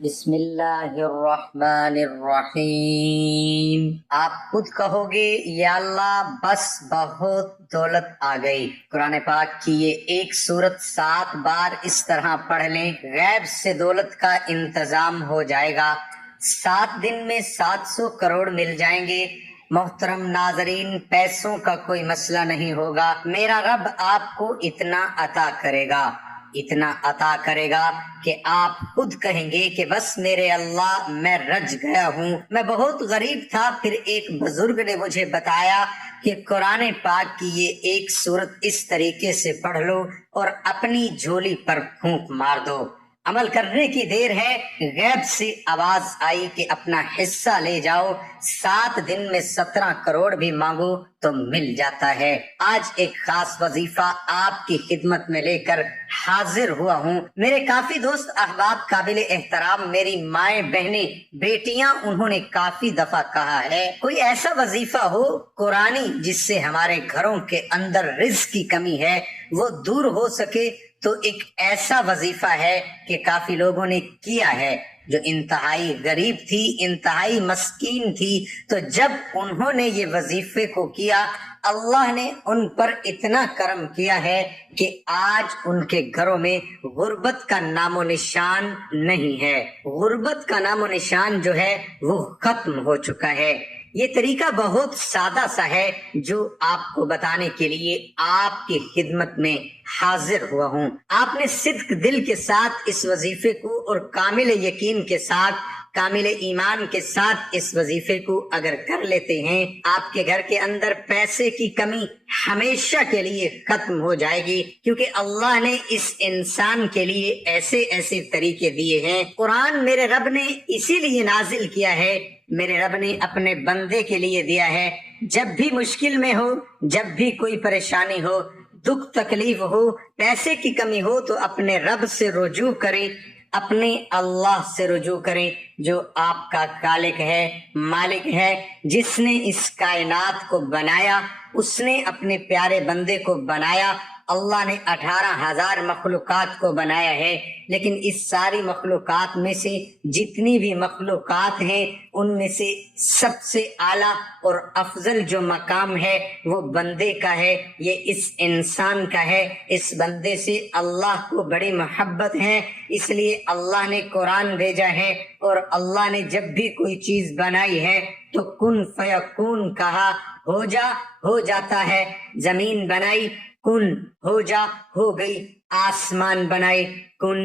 بسم اللہ الرحمن الرحیم۔ آپ خود کہو گے یا اللہ بس بہت دولت آ گئی۔ قرآن پاک کی یہ ایک سورت 7 بار اس طرح پڑھ لیں، غیب سے دولت کا انتظام ہو جائے گا۔ 7 دن میں 700 کروڑ مل جائیں گے۔ محترم ناظرین، پیسوں کا کوئی مسئلہ نہیں ہوگا، میرا رب آپ کو اتنا عطا کرے گا، اتنا عطا کرے گا کہ آپ خود کہیں گے کہ بس میرے اللہ میں رج گیا ہوں۔ میں بہت غریب تھا، پھر ایک بزرگ نے مجھے بتایا کہ قرآن پاک کی یہ ایک سورت اس طریقے سے پڑھ لو اور اپنی جھولی پر پھونک مار دو، عمل کرنے کی دیر ہے۔ غیب سے آواز آئی کہ اپنا حصہ لے جاؤ، 7 دن میں 17 کروڑ بھی مانگو تو مل جاتا ہے۔ آج ایک خاص وظیفہ آپ کی خدمت میں لے کر حاضر ہوا ہوں۔ میرے کافی دوست احباب قابل احترام، میری مائیں بہنیں بیٹیاں، انہوں نے کافی دفعہ کہا ہے کوئی ایسا وظیفہ ہو قرآنی جس سے ہمارے گھروں کے اندر رزق کی کمی ہے وہ دور ہو سکے۔ تو ایک ایسا وظیفہ ہے کہ کافی لوگوں نے کیا ہے جو انتہائی غریب تھی، انتہائی مسکین تھی، تو جب انہوں نے یہ وظیفے کو کیا اللہ نے ان پر اتنا کرم کیا ہے کہ آج ان کے گھروں میں غربت کا نام و نشان نہیں ہے۔ غربت کا نام و نشان جو ہے وہ ختم ہو چکا ہے۔ یہ طریقہ بہت سادہ سا ہے جو آپ کو بتانے کے لیے آپ کی خدمت میں حاضر ہوا ہوں۔ آپ نے صدق دل کے ساتھ اس وظیفے کو اور کامل یقین کے ساتھ، کامل ایمان کے ساتھ اس وظیفے کو اگر کر لیتے ہیں، آپ کے گھر کے اندر پیسے کی کمی ہمیشہ کے لیے ختم ہو جائے گی، کیونکہ اللہ نے اس انسان کے لیے ایسے ایسے طریقے دیے ہیں۔ قرآن میرے رب نے اسی لیے نازل کیا ہے، میرے رب نے اپنے بندے کے لیے دیا ہے۔ جب بھی مشکل میں ہو، جب بھی کوئی پریشانی ہو، دکھ تکلیف ہو، پیسے کی کمی ہو، تو اپنے رب سے رجوع کریں، اپنے اللہ سے رجوع کریں جو آپ کا خالق ہے، مالک ہے، جس نے اس کائنات کو بنایا، اس نے اپنے پیارے بندے کو بنایا۔ اللہ نے 18,000 مخلوقات کو بنایا ہے، لیکن اس ساری مخلوقات میں سے جتنی بھی مخلوقات ہیں ان میں سے سب سے اعلیٰ اور افضل جو مقام ہے وہ بندے کا ہے، یہ اس انسان کا ہے۔ اس بندے سے اللہ کو بڑی محبت ہے، اس لیے اللہ نے قرآن بھیجا ہے، اور اللہ نے جب بھی کوئی چیز بنائی ہے تو کن فیکون کہا، ہو جا، ہو جاتا ہے۔ زمین بنائی، کن ہو جا، ہو گئی۔ آسمان بنائے، کن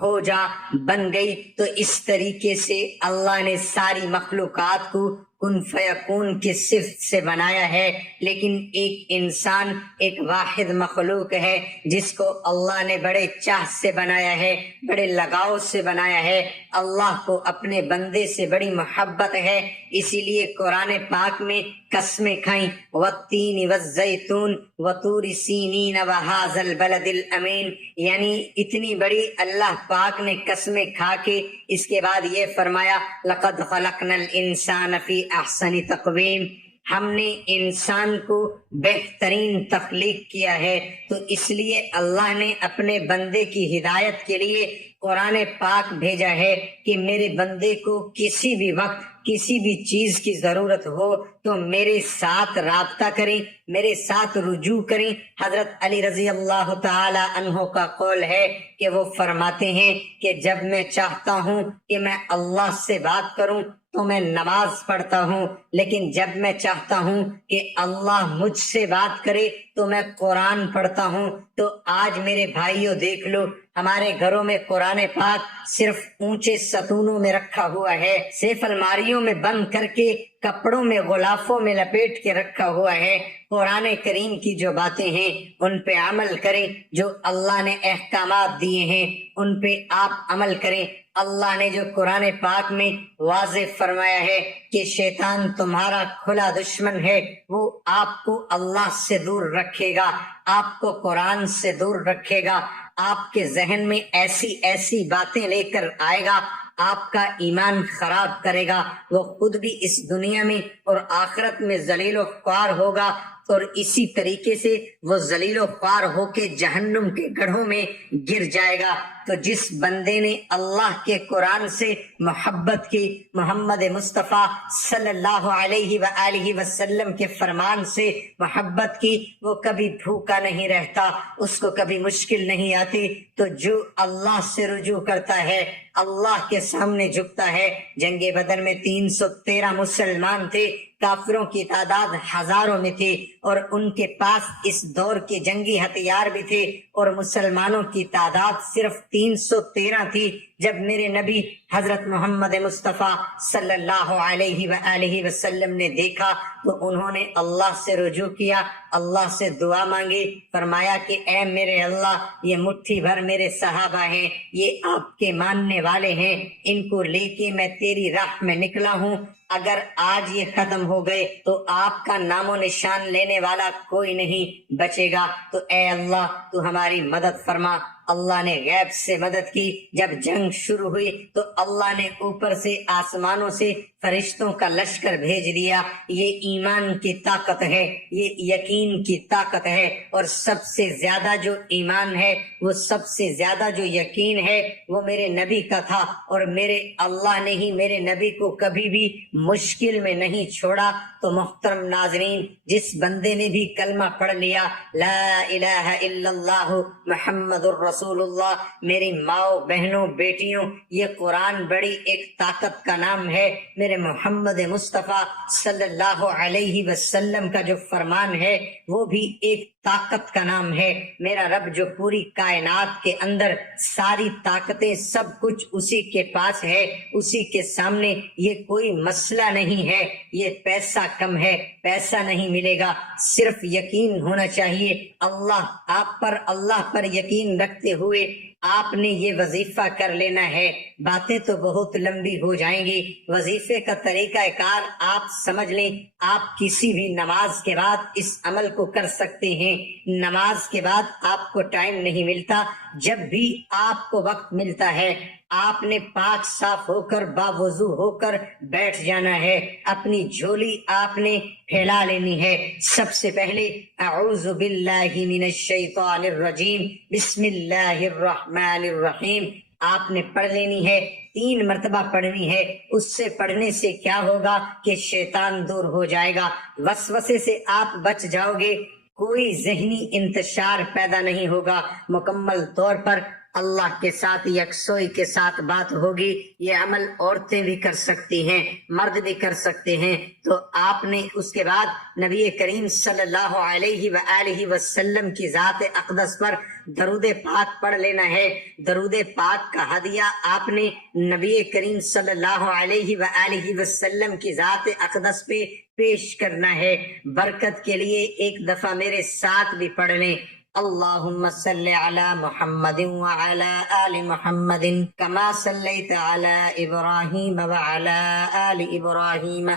ہو جا، بن گئی۔ تو اس طریقے سے اللہ نے ساری مخلوقات کو کن فیکون کی صفت سے بنایا ہے، لیکن ایک انسان ایک واحد مخلوق ہے جس کو اللہ نے بڑے چاہ سے بنایا ہے، بڑے لگاؤ سے بنایا ہے۔ اللہ کو اپنے بندے سے بڑی محبت ہے، اسی لیے قرآن پاک میں قسمیں کھائیں، والتین والزیتون وطور سینین وہذا البلد الامین، یعنی اتنی بڑی اللہ پاک نے قسمیں کھا کے اس کے بعد یہ فرمایا لقد خلقنا الانسان فی احسن تقویم، ہم نے انسان کو بہترین تخلیق کیا ہے۔ تو اس لیے اللہ نے اپنے بندے کی ہدایت کے لیے قرآن پاک بھیجا ہے کہ میرے بندے کو کسی بھی وقت کسی بھی چیز کی ضرورت ہو تو میرے ساتھ رابطہ کریں، میرے ساتھ رجوع کریں۔ حضرت علی رضی اللہ تعالی عنہ کا قول ہے کہ وہ فرماتے ہیں کہ جب میں چاہتا ہوں کہ میں اللہ سے بات کروں تو میں نماز پڑھتا ہوں، لیکن جب میں چاہتا ہوں کہ اللہ مجھ سے بات کرے تو میں قرآن پڑھتا ہوں۔ تو آج میرے بھائیوں دیکھ لو، ہمارے گھروں میں قرآن پاک صرف اونچے ستونوں میں رکھا ہوا ہے، سیف الماریوں میں بند کر کے کپڑوں میں غلافوں میں لپیٹ کے رکھا ہوا ہے۔ قرآن کریم کی جو باتیں ہیں ان پہ عمل کریں، جو اللہ نے احکامات دیے ہیں ان پہ آپ عمل کریں۔ اللہ نے جو قرآن پاک میں واضح فرمایا ہے کہ شیطان تمہارا کھلا دشمن ہے، وہ آپ کو اللہ سے دور رکھے گا، آپ کو قرآن سے دور رکھے گا، آپ کے ذہن میں ایسی ایسی باتیں لے کر آئے گا، آپ کا ایمان خراب کرے گا، وہ خود بھی اس دنیا میں اور آخرت میں ذلیل و خوار ہوگا، اور اسی طریقے سے وہ ذلیل و خوار ہو کے جہنم کے گڑھوں میں گر جائے گا۔ تو جس بندے نے اللہ کے قرآن سے محبت کی، محمد مصطفیٰ صلی اللہ علیہ وآلہ وسلم کے فرمان سے محبت کی، وہ کبھی بھوکا نہیں رہتا، اس کو کبھی مشکل نہیں آتی۔ تو جو اللہ سے رجوع کرتا ہے، اللہ کے سامنے جھکتا ہے۔ جنگ بدر میں 313 مسلمان تھے، کافروں کی تعداد ہزاروں میں تھی، اور ان کے پاس اس دور کے جنگی ہتھیار بھی تھے، اور مسلمانوں کی تعداد صرف 313 تھی۔ جب میرے نبی حضرت محمد مصطفیٰ صلی اللہ علیہ وآلہ وسلم نے دیکھا تو انہوں نے اللہ سے رجوع کیا، اللہ سے دعا مانگی، فرمایا کہ اے میرے اللہ، یہ مٹھی بھر میرے صحابہ ہیں، یہ آپ کے ماننے والے ہیں، ان کو لے کے میں تیری راہ میں نکلا ہوں، اگر آج یہ ختم ہو گئے تو آپ کا نام و نشان لینے والا کوئی نہیں بچے گا، تو اے اللہ تو ہماری مدد فرما۔ اللہ نے غیب سے مدد کی۔ جب جنگ شروع ہوئی تو اللہ نے اوپر سے آسمانوں سے فرشتوں کا لشکر بھیج دیا۔ یہ ایمان کی طاقت ہے، یہ یقین کی طاقت ہے، اور سب سے زیادہ جو ایمان ہے، وہ سب سے زیادہ جو یقین ہے، وہ میرے نبی کا تھا، اور میرے اللہ نے ہی میرے نبی کو کبھی بھی مشکل میں نہیں چھوڑا۔ تو محترم ناظرین، جس بندے نے بھی کلمہ پڑھ لیا لا الہ الا اللہ محمد الرسول اللہ، میری ماؤں بہنوں بیٹیوں، یہ قرآن بڑی ایک طاقت کا نام ہے۔ میرے محمد مصطفیٰ صلی اللہ علیہ وسلم کا جو فرمان ہے وہ بھی ایک طاقت کا نام ہے۔ میرا رب جو پوری کائنات کے اندر ساری طاقتیں سب کچھ اسی کے پاس ہے، اسی کے سامنے یہ کوئی مسئلہ نہیں ہے۔ یہ پیسہ کم ہے، پیسہ نہیں ملے گا، صرف یقین ہونا چاہیے اللہ پر یقین رکھتے ہوئے آپ نے یہ وظیفہ کر لینا ہے۔ باتیں تو بہت لمبی ہو جائیں گی، وظیفے کا طریقہ کار آپ سمجھ لیں۔ آپ کسی بھی نماز کے بعد اس عمل کو کر سکتے ہیں۔ نماز کے بعد آپ کو ٹائم نہیں ملتا، جب بھی آپ کو وقت ملتا ہے آپ نے پاک صاف ہو کر باوضو ہو کر بیٹھ جانا ہے، اپنی جھولی آپ نے پھیلا لینی ہے۔ سب سے پہلے اعوذ باللہ من الشیطان الرجیم بسم اللہ الرحمن الرحیم آپ نے پڑھ لینی ہے، 3 مرتبہ پڑھنی ہے۔ اس سے پڑھنے سے کیا ہوگا کہ شیطان دور ہو جائے گا، وسوسے سے آپ بچ جاؤ گے، کوئی ذہنی انتشار پیدا نہیں ہوگا، مکمل طور پر اللہ کے ساتھ یکسوئی کے ساتھ بات ہوگی۔ یہ عمل عورتیں بھی کر سکتی ہیں، مرد بھی کر سکتے ہیں۔ تو آپ نے اس کے بعد نبی کریم صلی اللہ علیہ وآلہ وسلم کی ذات اقدس پر درود پاک پڑھ لینا ہے۔ درود پاک کا ہدیہ آپ نے نبی کریم صلی اللہ علیہ وآلہ وسلم کی ذات اقدس پہ پیش کرنا ہے۔ برکت کے لیے ایک دفعہ میرے ساتھ بھی پڑھ لیں، اللہم صلی علی محمد وعلی آل محمد کما صلیت علی ابراہیم وعلی آل ابراہیم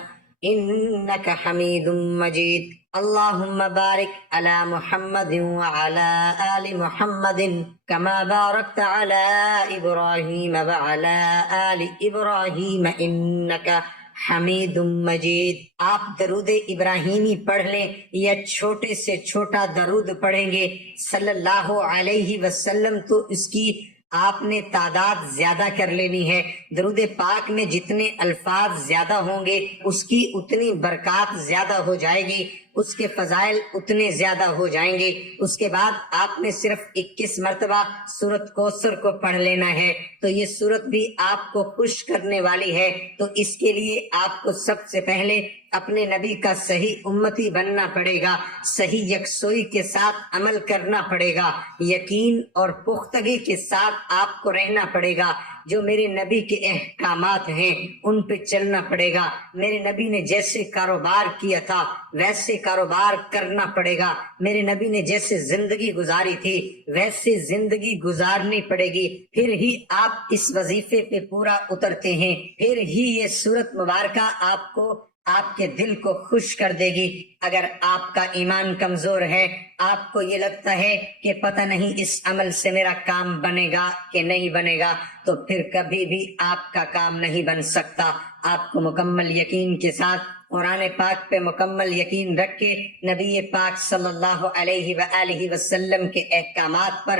انک حمید مجید، اللہم بارک علی محمد وعلی آل محمد کما بارکت علی ابراہیم وعلی آل ابراہیم انک حمید مجید۔ آپ درود ابراہیمی پڑھ لیں یا چھوٹے سے چھوٹا درود پڑھیں گے صلی اللہ علیہ وسلم تو اس کی آپ نے تعداد زیادہ کر لینی ہے۔ درود پاک میں جتنے الفاظ زیادہ ہوں گے اس کی اتنی برکات زیادہ ہو جائے گی، اس کے فضائل اتنے زیادہ ہو جائیں گے۔ اس کے بعد آپ نے صرف 21 مرتبہ سورت کوثر کو پڑھ لینا ہے۔ تو یہ سورت بھی آپ کو خوش کرنے والی ہے، تو اس کے لیے آپ کو سب سے پہلے اپنے نبی کا صحیح امتی بننا پڑے گا، صحیح یکسوئی کے ساتھ عمل کرنا پڑے گا، یقین اور پختگی کے ساتھ آپ کو رہنا پڑے گا۔ جو میرے نبی کے احکامات ہیں ان پہ چلنا پڑے گا۔ میرے نبی نے جیسے کاروبار کیا تھا ویسے کاروبار کرنا پڑے گا۔ میرے نبی نے جیسے زندگی گزاری تھی ویسے زندگی گزارنی پڑے گی، پھر ہی آپ اس وظیفے پہ پورا اترتے ہیں، پھر ہی یہ سورت مبارکہ آپ کو آپ کے دل کو خوش کر دے گی۔ اگر آپ کا ایمان کمزور ہے، آپ کو یہ لگتا ہے کہ پتہ نہیں اس عمل سے میرا کام بنے گا کہ نہیں بنے گا، تو پھر کبھی بھی آپ کا کام نہیں بن سکتا۔ آپ کو مکمل یقین کے ساتھ قرآن پاک پہ مکمل یقین رکھ کے نبی پاک صلی اللہ علیہ وآلہ وسلم کے احکامات پر